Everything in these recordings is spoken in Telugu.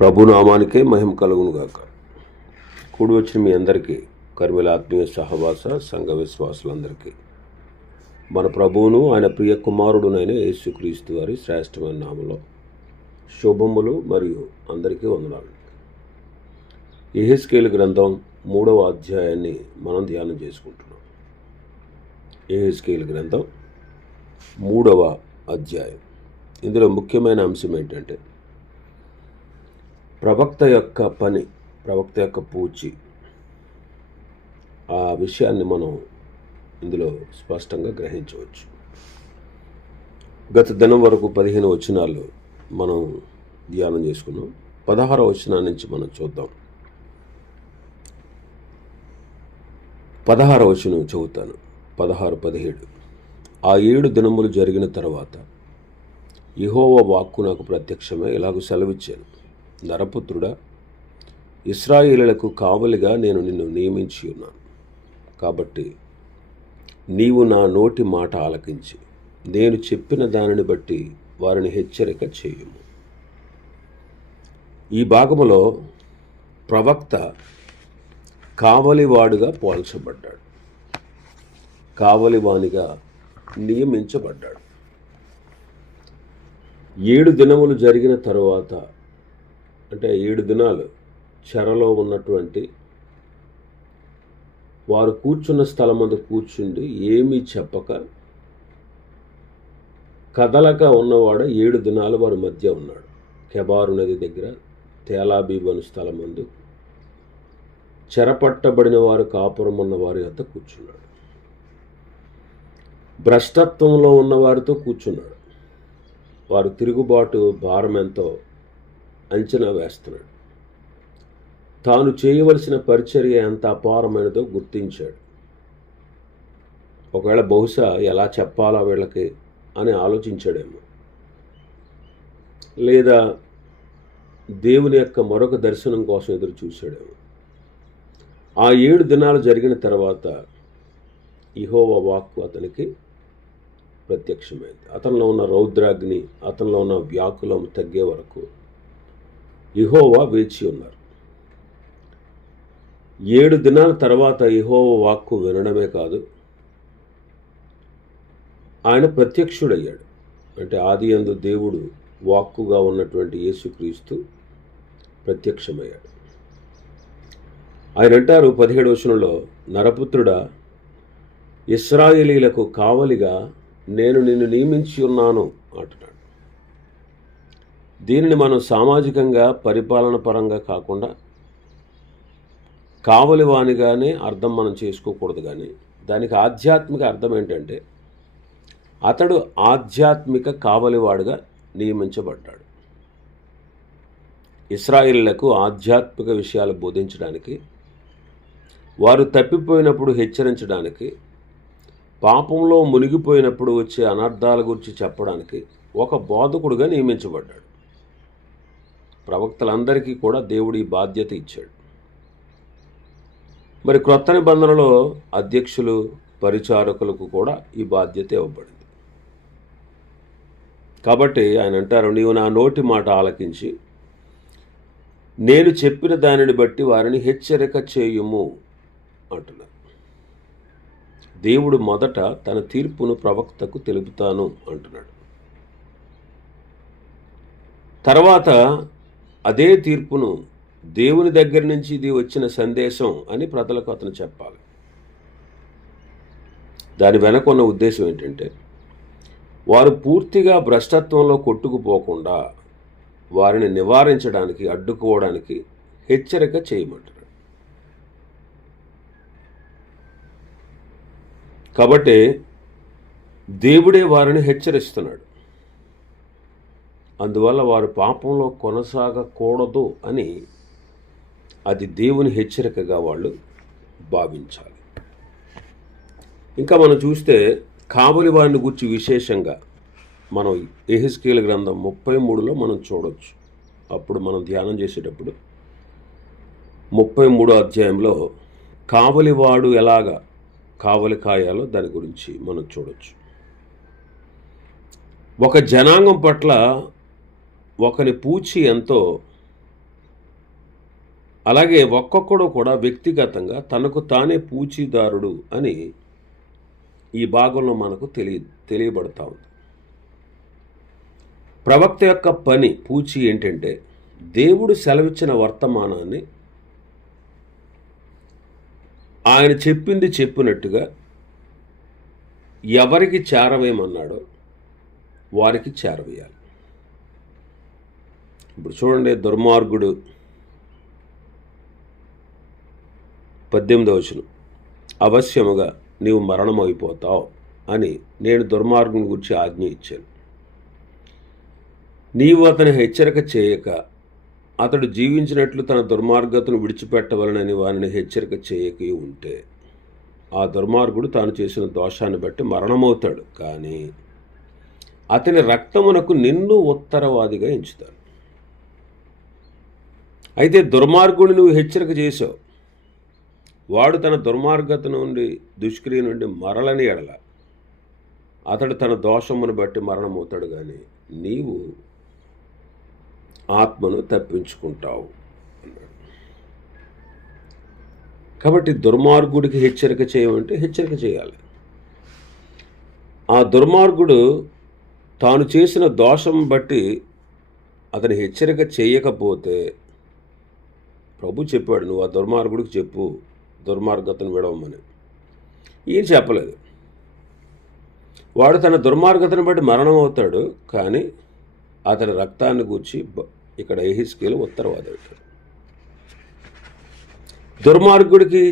ప్రభునామానికే మహిమ కలుగునుగాక. కూడి వచ్చిన మీ అందరికీ, కర్మల ఆత్మీయ సహవాస సంఘ విశ్వాసులందరికీ మన ప్రభువును ఆయన ప్రియ కుమారుడునైన యేసుక్రీస్తు వారి శ్రేష్టమైన నామములో శుభములు మరియు అందరికీ వందనాలు. యెహెజ్కేలు గ్రంథం 3వ అధ్యాయాన్ని మనం ధ్యానం చేసుకుంటున్నాం. యెహెజ్కేలు గ్రంథం 3వ అధ్యాయం. ఇందులో ముఖ్యమైన అంశం ఏంటంటే ప్రవక్త యొక్క పని, ప్రవక్త యొక్క పూచి. ఆ విషయాన్ని మనం ఇందులో స్పష్టంగా గ్రహించవచ్చు. గత దినం వరకు 15 వచనాలు మనం ధ్యానం చేసుకున్నాం. 16వ వచనం నుంచి మనం చూద్దాం. 16వ వచనం చదువుతాను. 16, 17. ఆ 7 దినములు జరిగిన తర్వాత యెహోవా వాక్కు నాకు ప్రత్యక్షమే ఇలాగ సెలవిచ్చాను. నరపుత్రుడా, ఇశ్రాయేలులకు కావలిగా నేను నిన్ను నియమించి ఉన్నాను. కాబట్టి నీవు నా నోటి మాట ఆలకించి నేను చెప్పిన దానిని బట్టి వారిని హెచ్చరిక చేయుము. ఈ భాగములో ప్రవక్త కావలివాడుగా పోల్చబడ్డాడు, కావలివానిగా నియమించబడ్డాడు. 7 దినములు జరిగిన తరువాత, అంటే 7 దినాలు చెరలో ఉన్నటువంటి వారు కూర్చున్న స్థలం ముందు కూర్చుండి ఏమీ చెప్పక కదలక ఉన్నవాడు 7 దినాలు వారి మధ్య ఉన్నాడు. కెబారు నది దగ్గర తేలాబీబు అను స్థలం ముందు చెరపట్టబడిన వారు కాపురం ఉన్న వారి వద్ద కూర్చున్నాడు. భ్రష్టత్వంలో ఉన్నవారితో కూర్చున్నాడు. వారు తిరుగుబాటు భారం ఎంతో అంచనా వేస్తున్నాడు. తాను చేయవలసిన పరిచర్య ఎంత అపారమైనదో గుర్తించాడు. ఒకవేళ బహుశా ఎలా చెప్పాలా వీళ్ళకి అని ఆలోచించాడేమో, లేదా దేవుని యొక్క మరొక దర్శనం కోసం ఎదురు చూశాడేమో. ఆ 7 దినాలు జరిగిన తర్వాత యెహోవా వాక్కు అతనికి ప్రత్యక్షమైంది. అతనిలో ఉన్న రౌద్రాగ్ని, అతనిలో ఉన్న వ్యాకులం తగ్గే వరకు యెహోవా వేచి ఉన్నారు. 7 దినాల తర్వాత యెహోవా వాక్కు వినడమే కాదు, ఆయన ప్రత్యక్షుడయ్యాడు. అంటే ఆదియందు దేవుడు వాక్కుగా ఉన్నటువంటి యేసుక్రీస్తు ప్రత్యక్షమయ్యాడు. ఆయన అంటారు 17వ వచనంలో, నరపుత్రుడా, ఇశ్రాయేలీలకు కావలిగా నేను నిన్ను నియమించి ఉన్నాను అంటున్నాడు. దీనిని మనం సామాజికంగా పరిపాలన పరంగా కాకుండా కావలివానిగానే అర్థం మనం చేసుకోకూడదు. కానీ దానికి ఆధ్యాత్మిక అర్థం ఏంటంటే అతడు ఆధ్యాత్మిక కావలివాడుగా నియమించబడ్డాడు. ఇశ్రాయేలులకు ఆధ్యాత్మిక విషయాలు బోధించడానికి, వారు తప్పిపోయినప్పుడు హెచ్చరించడానికి, పాపంలో మునిగిపోయినప్పుడు వచ్చే అనర్థాల గురించి చెప్పడానికి ఒక బోధకుడుగా నియమించబడ్డాడు. ప్రవక్తలందరికీ కూడా దేవుడు ఈ బాధ్యత ఇచ్చాడు. మరి క్రొత్త నిబంధనలో అధ్యక్షులు, పరిచారకులకు కూడా ఈ బాధ్యత ఇవ్వబడింది. కాబట్టి ఆయన అంటారు, నీవు నా నోటి మాట ఆలకించి నేను చెప్పిన దానిని బట్టి వారిని హెచ్చరిక చేయుము అంటున్నారు. దేవుడు మొదట తన తీర్పును ప్రవక్తకు తెలుపుతాను అంటున్నాడు. తర్వాత అదే తీర్పును దేవుని దగ్గర నుంచి ఇది వచ్చిన సందేశం అని ప్రజలకు అతను చెప్పాలి. దాని వెనక ఉన్న ఉద్దేశం ఏంటంటే వారు పూర్తిగా భ్రష్టత్వంలో కొట్టుకుపోకుండా వారిని నివారించడానికి, అడ్డుకోవడానికి హెచ్చరిక చేయమంటున్నాడు. కాబట్టి దేవుడే వారిని హెచ్చరిస్తున్నాడు. అందువల్ల వారు పాపంలో కొనసాగకూడదు అని అది దేవుని హెచ్చరికగా వాళ్ళు భావించాలి. ఇంకా మనం చూస్తే కావలి వారిని గురించి విశేషంగా మనం యెహెజ్కేలు గ్రంథం 33లో మనం చూడవచ్చు. అప్పుడు మనం ధ్యానం చేసేటప్పుడు 33వ అధ్యాయంలో కావలివాడు ఎలాగా కావలి కాయాలో దాని గురించి మనం చూడవచ్చు. ఒక జనాంగం పట్ల ఒకని పూచి ఎంతో అలాగే ఒక్కొక్కడు కూడా వ్యక్తిగతంగా తనకు తానే పూచీదారుడు అని ఈ భాగంలో మనకు తెలియబడతా ఉంది. ప్రవక్త యొక్క పని పూచి ఏంటంటే దేవుడు సెలవిచ్చిన వర్తమానాన్ని ఆయన చెప్పింది చెప్పినట్టుగా ఎవరికి చేరవేయమన్నాడో వారికి చేరవేయాలి. ఇప్పుడు చూడండి, దుర్మార్గుడు 18వ వచనం, అవశ్యముగా నీవు మరణమైపోతావు అని నేను దుర్మార్గుని గురించి ఆజ్ఞ ఇచ్చాను. నీవు అతని హెచ్చరిక చేయక అతడు జీవించినట్లు తన దుర్మార్గతను విడిచిపెట్టవలనని వారిని హెచ్చరిక చేయక ఉంటే ఆ దుర్మార్గుడు తాను చేసిన దోషాన్ని బట్టి మరణమవుతాడు, కానీ అతని రక్తమునకు నిన్ను ఉత్తరవాదిగా ఎంచుతాడు. అయితే దుర్మార్గుడిని నువ్వు హెచ్చరిక చేసావు, వాడు తన దుర్మార్గత నుండి దుష్క్రియ నుండి మరలని ఎడల అతడు తన దోషమును బట్టి మరణమవుతాడు, కానీ నీవు ఆత్మను తప్పించుకుంటావు అన్నాడు. కాబట్టి దుర్మార్గుడికి హెచ్చరిక చేయమంటే హెచ్చరిక చేయాలి. ఆ దుర్మార్గుడు తాను చేసిన దోషం బట్టి అతని హెచ్చరిక చేయకపోతే ప్రభు చెప్పాడు, నువ్వు ఆ దుర్మార్గుడికి చెప్పు దుర్మార్గతను విడవమని. ఈయన చెప్పలేదు. వాడు తన దుర్మార్గతను బట్టి మరణం అవుతాడు, కానీ అతని రక్తాన్ని గూర్చి ఇక్కడ యెహెజ్కేలు ఉత్తరవాది. దుర్మార్గుడికి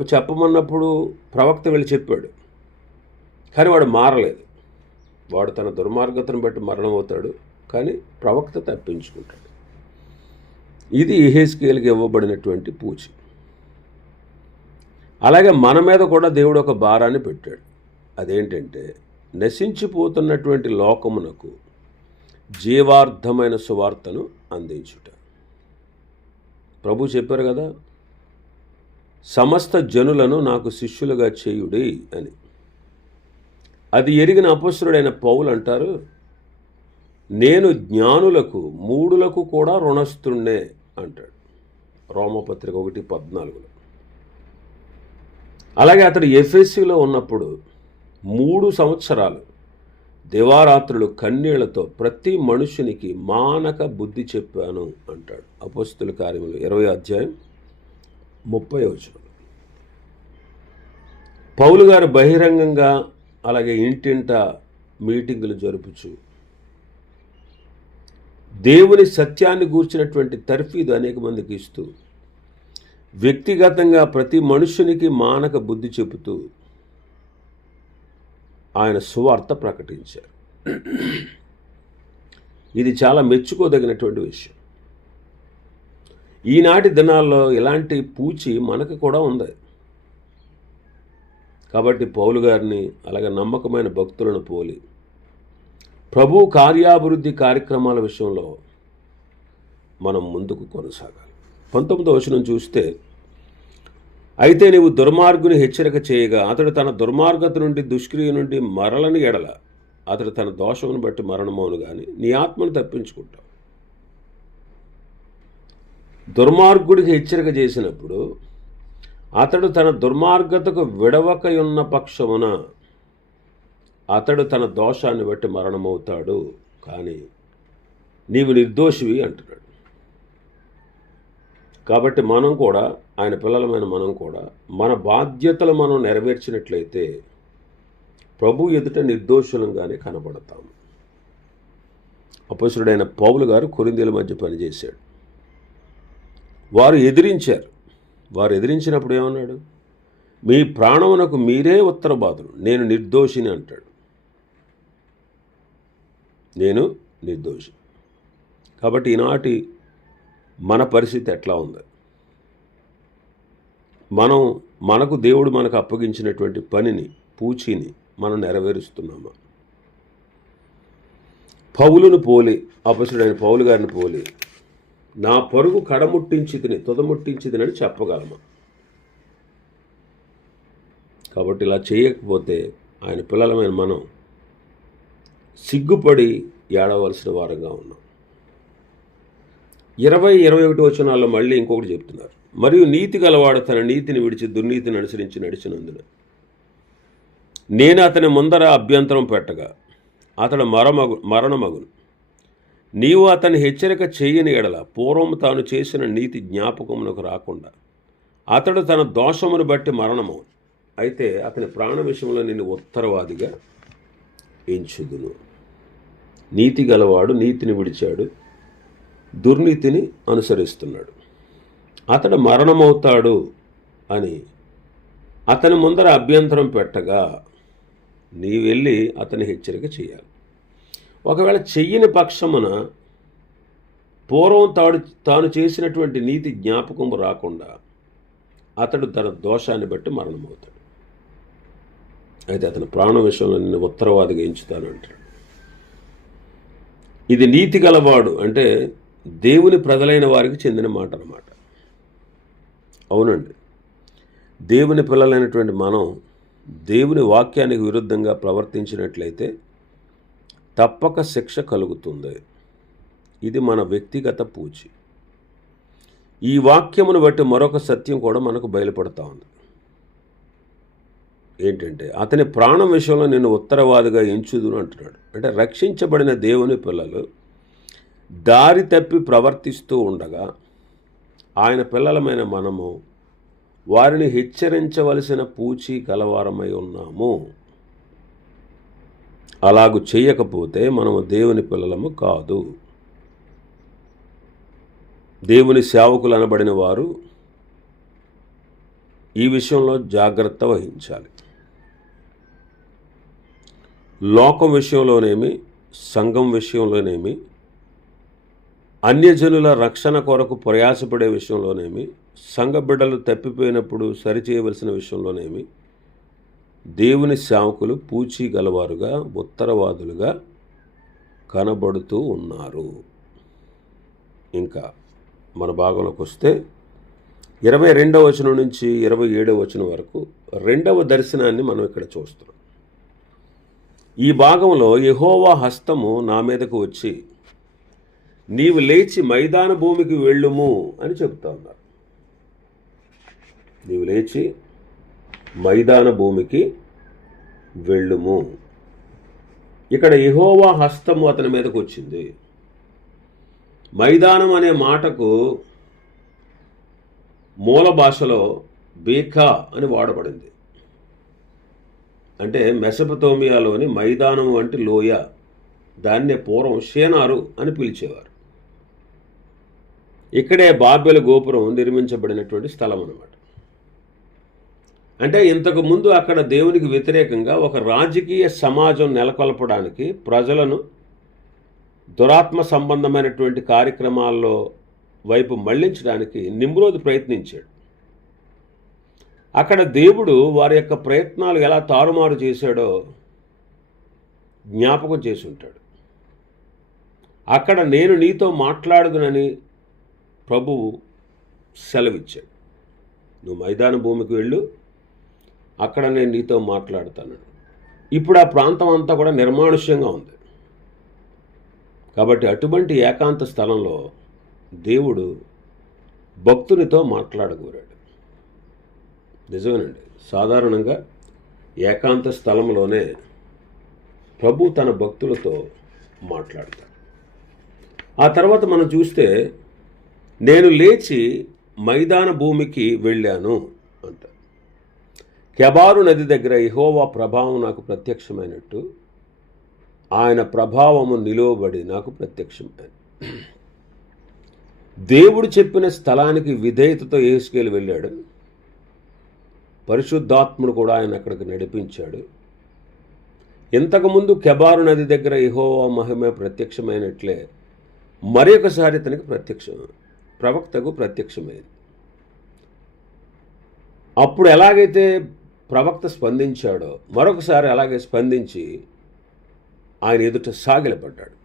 చెప్పమన్నప్పుడు ప్రవక్త వెళ్ళి చెప్పాడు, కానీ వాడు మారలేదు. వాడు తన దుర్మార్గతను బట్టి మరణం అవుతాడు, కానీ ప్రవక్త తప్పించుకుంటాడు. ఇది యెహెజ్కేలుకి ఇవ్వబడినటువంటి పూచి. అలాగే మన మీద కూడా దేవుడు ఒక భారాన్ని పెట్టాడు. అదేంటంటే నశించిపోతున్నటువంటి లోకమునకు జీవార్థమైన సువార్తను అందించుట. ప్రభు చెప్పారు కదా, సమస్త జనులను నాకు శిష్యులుగా చేయుడి అని. అది ఎరిగిన అపొస్తలుడైన పౌలు అంటారు, నేను జ్ఞానులకు మూఢులకు కూడా రుణస్థుండే అంటాడు, రోమపత్రిక 1:14. అలాగే అతడు ఎఫెసీలో ఉన్నప్పుడు 3 సంవత్సరాలు దివారాత్రులు కన్నీళ్లతో ప్రతి మనుషునికి మానక బుద్ధి చెప్పాను అంటాడు. అపొస్తలుల కార్యములు 20:30. పౌలు గారు బహిరంగంగా అలాగే ఇంటింట మీటింగులు జరుపుచు దేవుని సత్యాన్ని గూర్చినటువంటి తర్ఫీదు అనేక మందికి ఇస్తూ వ్యక్తిగతంగా ప్రతి మనుషునికి మానక బుద్ధి చెబుతూ ఆయన సువార్త ప్రకటించారు. ఇది చాలా మెచ్చుకోదగినటువంటి విషయం. ఈనాటి దినాల్లో ఇలాంటి పూచి మనకు కూడా ఉంది. కాబట్టి పౌలు గారిని అలాగే నమ్మకమైన భక్తులను పోలి ప్రభు కార్యాభివృద్ధి కార్యక్రమాల విషయంలో మనం ముందుకు కొనసాగాలి. 19వ వచనం చూస్తే, అయితే నీవు దుర్మార్గుని హెచ్చరిక చేయగా అతడు తన దుర్మార్గత నుండి దుష్క్రియ నుండి మరలని ఎడల అతడు తన దోషమును బట్టి మరణమవును, కానీ నీ ఆత్మను తప్పించుకుంటావు. దుర్మార్గుడికి హెచ్చరిక చేసినప్పుడు అతడు తన దుర్మార్గతకు విడవకయున్న పక్షమున అతడు తన దోషాన్ని బట్టి మరణమవుతాడు, కానీ నీవు నిర్దోషివి అంటున్నాడు. కాబట్టి మనం కూడా, ఆయన పిల్లలమైన మనం కూడా మన బాధ్యతలు మనం నెరవేర్చినట్లయితే ప్రభు ఎదుట నిర్దోషులంగానే కనబడతాము. అపొస్తలుడైన పౌలు గారు కొరింథీయుల మధ్య పనిచేశాడు. వారు ఎదిరించారు. వారు ఎదిరించినప్పుడు ఏమన్నాడు? మీ ప్రాణమునకు మీరే ఉత్తరబాదులు, నేను నిర్దోషిని అంటాడు. నేను నిర్దోషి. కాబట్టి ఈనాటి మన పరిస్థితి ఎట్లా ఉంది? మనకు దేవుడు మనకు అప్పగించినటువంటి పనిని, పూచిని మనం నెరవేరుస్తున్నామా? పౌలును పోలి, అపొస్తలుడైన పౌలు గారిని పోలి నా పరుగు కడముట్టించితిని తుదముట్టించితినని చెప్పగలమా? కాబట్టి ఇలా చేయకపోతే ఆయన పిల్లలమైన మనం సిగ్గుపడి ఏడవలసిన వారంగా ఉన్నాం. 20-21 వచనాల్లో మళ్ళీ ఇంకొకటి చెప్తున్నారు. మరియు నీతి గలవాడు తన నీతిని విడిచి దుర్నీతిని అనుసరించి నడిచినందున నేను అతని ముందర అభ్యంతరం పెట్టగా అతడు మరణమగును. నీవు అతని హెచ్చరిక చేయని ఎడల పూర్వం తాను చేసిన నీతి జ్ఞాపకమునకు రాకుండా అతడు తన దోషమును బట్టి మరణమవును. అయితే అతని ప్రాణ విషయంలో నిన్ను ఉత్తరవాదిగా ఎంచుదును. నీతి గలవాడు నీతిని విడిచాడు, దుర్నీతిని అనుసరిస్తున్నాడు, అతడు మరణమవుతాడు అని అతని ముందర అభ్యంతరం పెట్టగా నీ వెళ్ళి అతని హెచ్చరిక చేయాలి. ఒకవేళ చెయ్యని పక్షమున పూర్వం తాను చేసినటువంటి నీతి జ్ఞాపకం రాకుండా అతడు తన దోషాన్ని బట్టి మరణమవుతాడు. అయితే అతని ప్రాణ విషయంలో నిన్ను ఉత్తరవాదిగా ఎంచుతాను అంటాడు. ఇది నీతి గలవాడు అంటే దేవుని ప్రజలైన వారికి చెందిన మాట అన్నమాట. అవునండి, దేవుని పిల్లలైనటువంటి మనం దేవుని వాక్యానికి విరుద్ధంగా ప్రవర్తించినట్లయితే తప్పక శిక్ష కలుగుతుంది. ఇది మన వ్యక్తిగత పూచి. ఈ వాక్యమును బట్టి మరొక సత్యం కూడా మనకు బయలుపడతా ఉంది. ఏంటంటే అతని ప్రాణం విషయంలో నేను ఉత్తరవాదిగా ఎంచుదును అంటున్నాడు. అంటే రక్షించబడిన దేవుని పిల్లలు దారి తప్పి ప్రవర్తిస్తూ ఉండగా ఆయన పిల్లలమైన మనము వారిని హెచ్చరించవలసిన పూచి కలవారమై ఉన్నాము. అలాగూ చేయకపోతే మనము దేవుని పిల్లలము కాదు. దేవుని సేవకులు అనబడిన వారు ఈ విషయంలో జాగ్రత్త వహించాలి. లోకం విషయంలోనేమి, సంఘం విషయంలోనేమి, అన్యజనుల రక్షణ కొరకు ప్రయాసపడే విషయంలోనేమి, సంఘ బిడ్డలు తప్పిపోయినప్పుడు సరిచేయవలసిన విషయంలోనేమి దేవుని సేవకులు పూచి గలవారుగా ఉత్తరవాదులుగా కనబడుతూ ఉన్నారు. ఇంకా మన భాగంలోకి వస్తే 22వ వచనం నుంచి 27వ వచనం వరకు రెండవ దర్శనాన్ని మనం ఇక్కడ చూస్తున్నాం. ఈ భాగంలో యెహోవా హస్తము నా మీదకు వచ్చి నీవు లేచి మైదాన భూమికి వెళ్ళుము అని చెప్తా ఉన్నారు. నీవు లేచి మైదాన భూమికి వెళ్ళుము. ఇక్కడ యెహోవా హస్తము అతని మీదకు వచ్చింది. మైదానం అనే మాటకు మూల భాషలో బేకా అని వాడబడింది. అంటే మెసొపొతేమియాలోని మైదానం వంటి లోయ, దాన్నే పూర్వం షేనారు అని పిలిచేవారు. ఇక్కడే బాబెలు గోపురం నిర్మించబడినటువంటి స్థలం అన్నమాట. అంటే ఇంతకు ముందు అక్కడ దేవునికి వ్యతిరేకంగా ఒక రాజకీయ సమాజం నెలకొల్పడానికి, ప్రజలను దురాత్మ సంబంధమైనటువంటి కార్యక్రమాల్లో వైపు మళ్లించడానికి నిమ్రోదు ప్రయత్నించాడు. అక్కడ దేవుడు వారి యొక్క ప్రయత్నాలు ఎలా తారుమారు చేశాడో జ్ఞాపకం చేసి ఉంటాడు. అక్కడ నేను నీతో మాట్లాడుదునని ప్రభువు సెలవిచ్చాడు. నువ్వు మైదాన భూమికి వెళ్ళు, అక్కడ నేను నీతో మాట్లాడుతాను. ఇప్పుడు ఆ ప్రాంతం అంతా కూడా నిర్మానుష్యంగా ఉంది. కాబట్టి అటువంటి ఏకాంత స్థలంలో దేవుడు భక్తునితో మాట్లాడగోరాడు. నిజమేనండి, సాధారణంగా ఏకాంత స్థలంలోనే ప్రభు తన భక్తులతో మాట్లాడతాడు. ఆ తర్వాత మనం చూస్తే నేను లేచి మైదాన భూమికి వెళ్ళాను అంట. కెబారు నది దగ్గర యెహోవా ప్రభావం నాకు ప్రత్యక్షమైనట్టు ఆయన ప్రభావము నిలువబడి నాకు ప్రత్యక్షమైంది. దేవుడు చెప్పిన స్థలానికి విధేయతతో యెహెజ్కేలు వెళ్ళాడు. పరిశుద్ధాత్ముడు కూడా ఆయన అక్కడికి నడిపించాడు. ఇంతకుముందు కెబారు నది దగ్గర యెహోవా మహిమ ప్రత్యక్షమైనట్లే మరొకసారి తనకి ప్రవక్తకు ప్రత్యక్షమైంది. అప్పుడు ఎలాగైతే ప్రవక్త స్పందించాడో మరొకసారి అలాగే స్పందించి ఆయన ఎదుట సాగిలపడ్డాడు.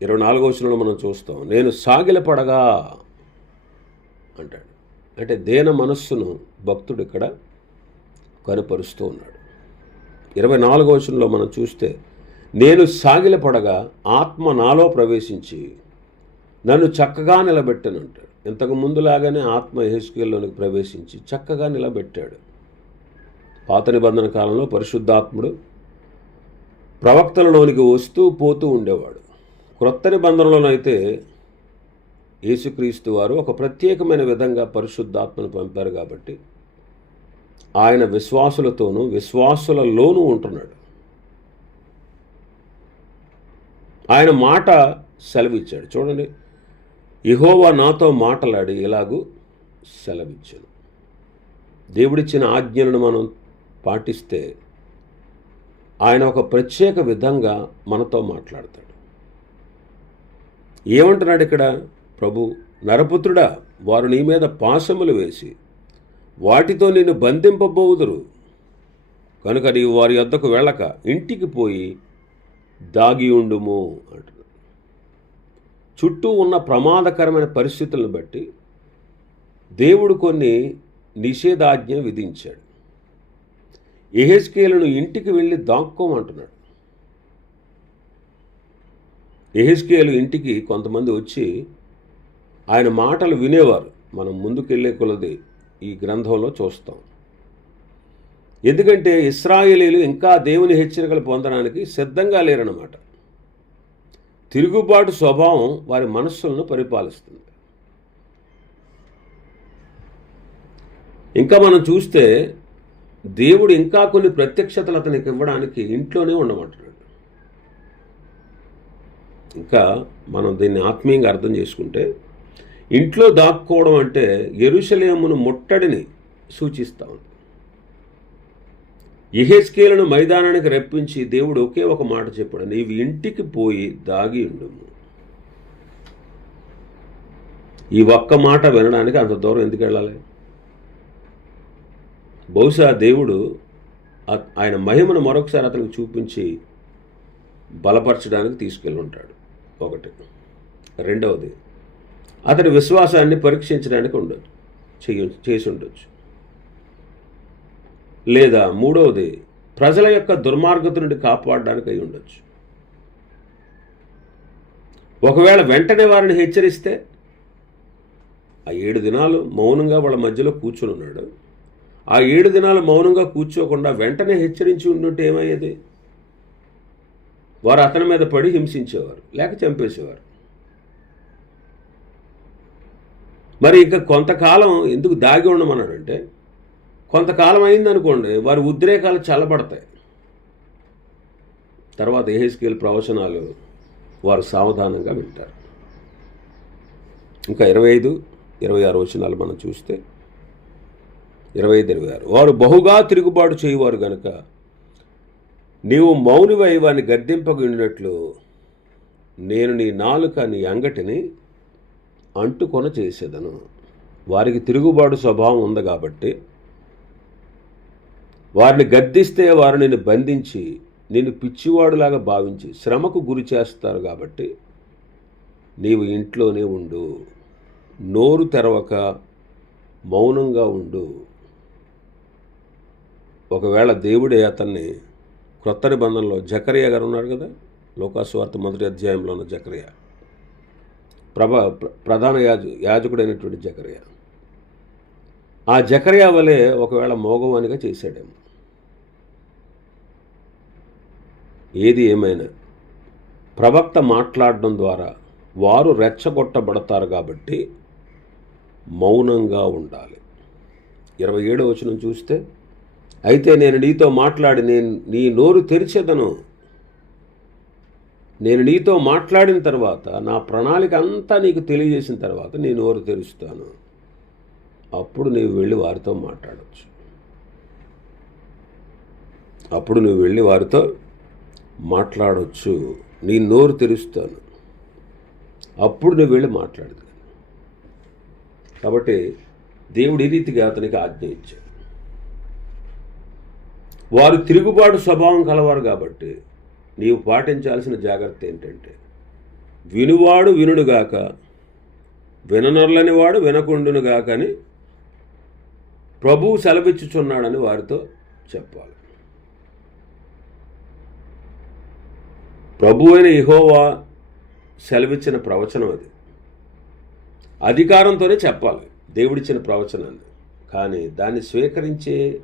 24వ వచనంలో మనం చూస్తాం, నేను సాగిలపడగా అంటాడు. అంటే దేన మనస్సును భక్తుడు ఇక్కడ కనుపరుస్తూ ఉన్నాడు. 24వ వచనంలో మనం చూస్తే నేను సాగిలపడగా ఆత్మ నాలో ప్రవేశించి నన్ను చక్కగా నిలబెట్టను అంటాడు. ఇంతకు ముందులాగానే ఆత్మ యెహెజ్కేలులోనికి ప్రవేశించి చక్కగా నిలబెట్టాడు. పాత నిబంధన కాలంలో పరిశుద్ధాత్ముడు ప్రవక్తలలోనికి వస్తూ పోతూ ఉండేవాడు. క్రొత్త నిబంధనలోనైతే యేసుక్రీస్తు వారు ఒక ప్రత్యేకమైన విధంగా పరిశుద్ధాత్మను పంపారు కాబట్టి ఆయన విశ్వాసులతోనూ విశ్వాసులలోనూ ఉంటున్నాడు. ఆయన మాట సెలవిచ్చాడు. చూడండి, యెహోవా నాతో మాటలాడి ఇలాగూ సెలవిచ్చాను. దేవుడిచ్చిన ఆజ్ఞలను మనం పాటిస్తే ఆయన ఒక ప్రత్యేక విధంగా మనతో మాట్లాడతాడు. ఏమంటున్నాడు ఇక్కడ ప్రభు? నరపుత్రుడా, వారు నీ మీద పాశములు వేసి వాటితో నిన్ను బంధింపబోదురు కనుక నీవు వారి యొద్దకు వెళ్ళక ఇంటికి పోయి దాగి ఉండుము అంటున్నాడు. చుట్టూ ఉన్న ప్రమాదకరమైన పరిస్థితులను బట్టి దేవుడు కొన్ని నిషేధాజ్ఞ విధించాడు. యెహెజ్కేలును ఇంటికి వెళ్ళి దాక్కోమంటున్నాడు. యెహెజ్కేలు ఇంటికి కొంతమంది వచ్చి ఆయన మాటలు వినేవారు. మనం ముందుకెళ్ళే కొలది ఈ గ్రంథంలో చూస్తాం. ఎందుకంటే ఇశ్రాయేలీయులు ఇంకా దేవుని హెచ్చరికలు పొందడానికి సిద్ధంగా లేరన్నమాట. తిరుగుబాటు స్వభావం వారి మనస్సులను పరిపాలిస్తుంది. ఇంకా మనం చూస్తే దేవుడు ఇంకా కొన్ని ప్రత్యక్షతలు అతనికి ఇవ్వడానికి ఇంట్లోనే ఉండమంటున్నాడు. ఇంకా మనం దీన్ని ఆత్మీయంగా అర్థం చేసుకుంటే ఇంట్లో దాక్కోవడం అంటే యెరూషలేమును ముట్టడిని సూచిస్తూ ఉంది. యెహెజ్కేలును మైదానానికి రప్పించి దేవుడు ఒకే ఒక మాట చెప్పాడు, నీవు ఇంటికి పోయి దాగి ఉండుము. ఈ ఒక్క మాట వినడానికి అంత దూరం ఎందుకు వెళ్ళాలి? బహుశా దేవుడు ఆయన మహిమను మరొకసారి అతనికి చూపించి బలపరచడానికి తీసుకెళ్ళి ఉంటాడు. ఒకటి. రెండవది, అతడి విశ్వాసాన్ని పరీక్షించడానికి చేసి ఉండొచ్చు. లేదా మూడవది, ప్రజల యొక్క దుర్మార్గత నుండి కాపాడడానికి అయి ఉండొచ్చు. ఒకవేళ వెంటనే వారిని హెచ్చరిస్తే ఆ 7 దినాలు మౌనంగా వాళ్ళ మధ్యలో కూర్చుని ఉన్నాడు. ఆ 7 దినాలు మౌనంగా కూర్చోకుండా వెంటనే హెచ్చరించి ఉండుంటే ఏమయ్యేది? వారు అతని మీద పడి హింసించేవారు, లేక చంపేసేవారు. మరి ఇంకా కొంతకాలం ఎందుకు దాగి ఉండమన్నాడంటే, కొంతకాలం అయిందనుకోండి వారి ఉద్రేకాలు చల్లబడతాయి. తర్వాత యెహెజ్కేలు ప్రవచనాలు వారు సావధానంగా వింటారు. ఇంకా 25, 26 వచనాలు మనం చూస్తే 25, 26, వారు బహుగా తిరుగుబాటు చేయువారు గనుక నీవు మౌనివై వారిని గద్దింపగినట్లు నేను నీ నాలుక నీ అంగటిని అంటుకొన చేసేదను. వారికి తిరుగుబాటు స్వభావం ఉంది కాబట్టి వారిని గద్దిస్తే వారు నిన్ను బంధించి నిన్ను పిచ్చివాడులాగా భావించి శ్రమకు గురి చేస్తారు. కాబట్టి నీవు ఇంట్లోనే ఉండు, నోరు తెరవక మౌనంగా ఉండు. ఒకవేళ దేవుడే అతన్ని క్రొత్త నిబంధనలో జకరియా గారు ఉన్నారు కదా, లోకాసువార్త 1వ అధ్యాయంలో ఉన్న జకరియా, ప్రధాన యాజకుడైనటువంటి జకరియా, ఆ జకరియా వలె ఒకవేళ మోగవానిగా చేశాడేమో. ఏది ఏమైనా ప్రవక్త మాట్లాడడం ద్వారా వారు రెచ్చగొట్టబడతారు కాబట్టి మౌనంగా ఉండాలి. 27వ వచనం చూస్తే, అయితే నేను నీతో మాట్లాడి నీ నోరు తెరిచేదను. నేను నీతో మాట్లాడిన తర్వాత నా ప్రణాళిక అంతా నీకు తెలియజేసిన తర్వాత నీ నోరు తెరుస్తాను. అప్పుడు నీవు వెళ్ళి వారితో మాట్లాడవచ్చు. అప్పుడు నువ్వు వెళ్ళి వారితో మాట్లాడవచ్చు. నీ నోరు తెరుస్తాను, అప్పుడు నువ్వు వెళ్ళి మాట్లాడదు. కాబట్టి దేవుడు ఈ రీతిగా అతనికి ఆజ్ఞ ఇచ్చాడు. వారు తిరుగుబాటు స్వభావం కలవారు కాబట్టి నీవు పాటించాల్సిన జాగ్రత్త ఏంటంటే, వినువాడు వినుడుగాక, విననొల్లని వాడు వినకుండునుగాక అని ప్రభువు సెలవిచ్చుచున్నాడని వారితో చెప్పాలి. ప్రభు అయిన యెహోవా సెలవిచ్చిన ప్రవచనం అది. అధికారంతోనే చెప్పాలి దేవుడిచ్చిన ప్రవచనాన్ని. కానీ దాన్ని స్వీకరించే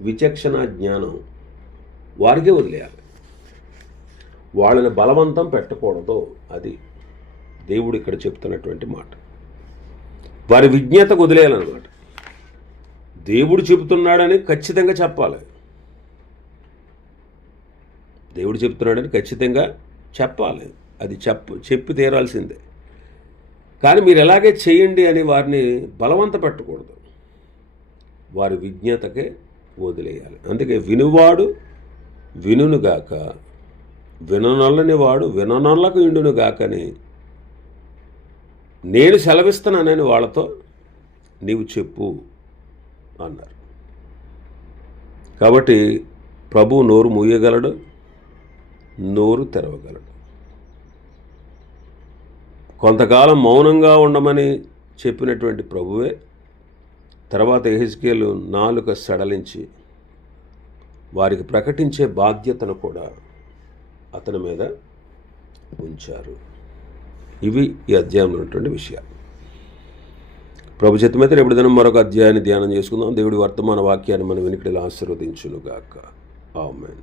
విచక్షణ జ్ఞానం వారికే వదిలేయాలి. వాళ్ళని బలవంతం పెట్టకూడదు. అది దేవుడు ఇక్కడ చెప్తున్నటువంటి మాట. వారి విజ్ఞతకు వదిలేయాలన్నమాట. దేవుడు చెబుతున్నాడని ఖచ్చితంగా చెప్పాలి. దేవుడు చెప్తున్నాడని ఖచ్చితంగా చెప్పాలి. అది చెప్పి తీరాల్సిందే. కానీ మీరు ఎలాగే చేయండి అని వారిని బలవంత పెట్టకూడదు. వారి విజ్ఞతకే వదిలేయాలి. అందుకే వినువాడు వినుగాక, విననొల్లని వాడు విననొల్లకు ఇండునుగాకని నేను సెలవిస్తున్నానని వాళ్ళతో నీవు చెప్పు అన్నారు. కాబట్టి ప్రభువు నోరు మూయగలడు, నోరు తెరవగలడు. కొంతకాలం మౌనంగా ఉండమని చెప్పినటువంటి ప్రభువే తర్వాత యెహెజ్కేలు నాలుక సడలించి వారికి ప్రకటించే బాధ్యతను కూడా అతని మీద ఉంచారు. ఇవి ఈ అధ్యాయంలో ఉన్నటువంటి విషయాలు. ప్రభు చిత్తమైతే రేపు దినం మరొక అధ్యాయాన్ని ధ్యానం చేసుకుందాం. దేవుడి వర్తమాన వాక్యాన్ని మన వెనుకడిలో ఆశీర్వదించునుగాక. ఆమేన్.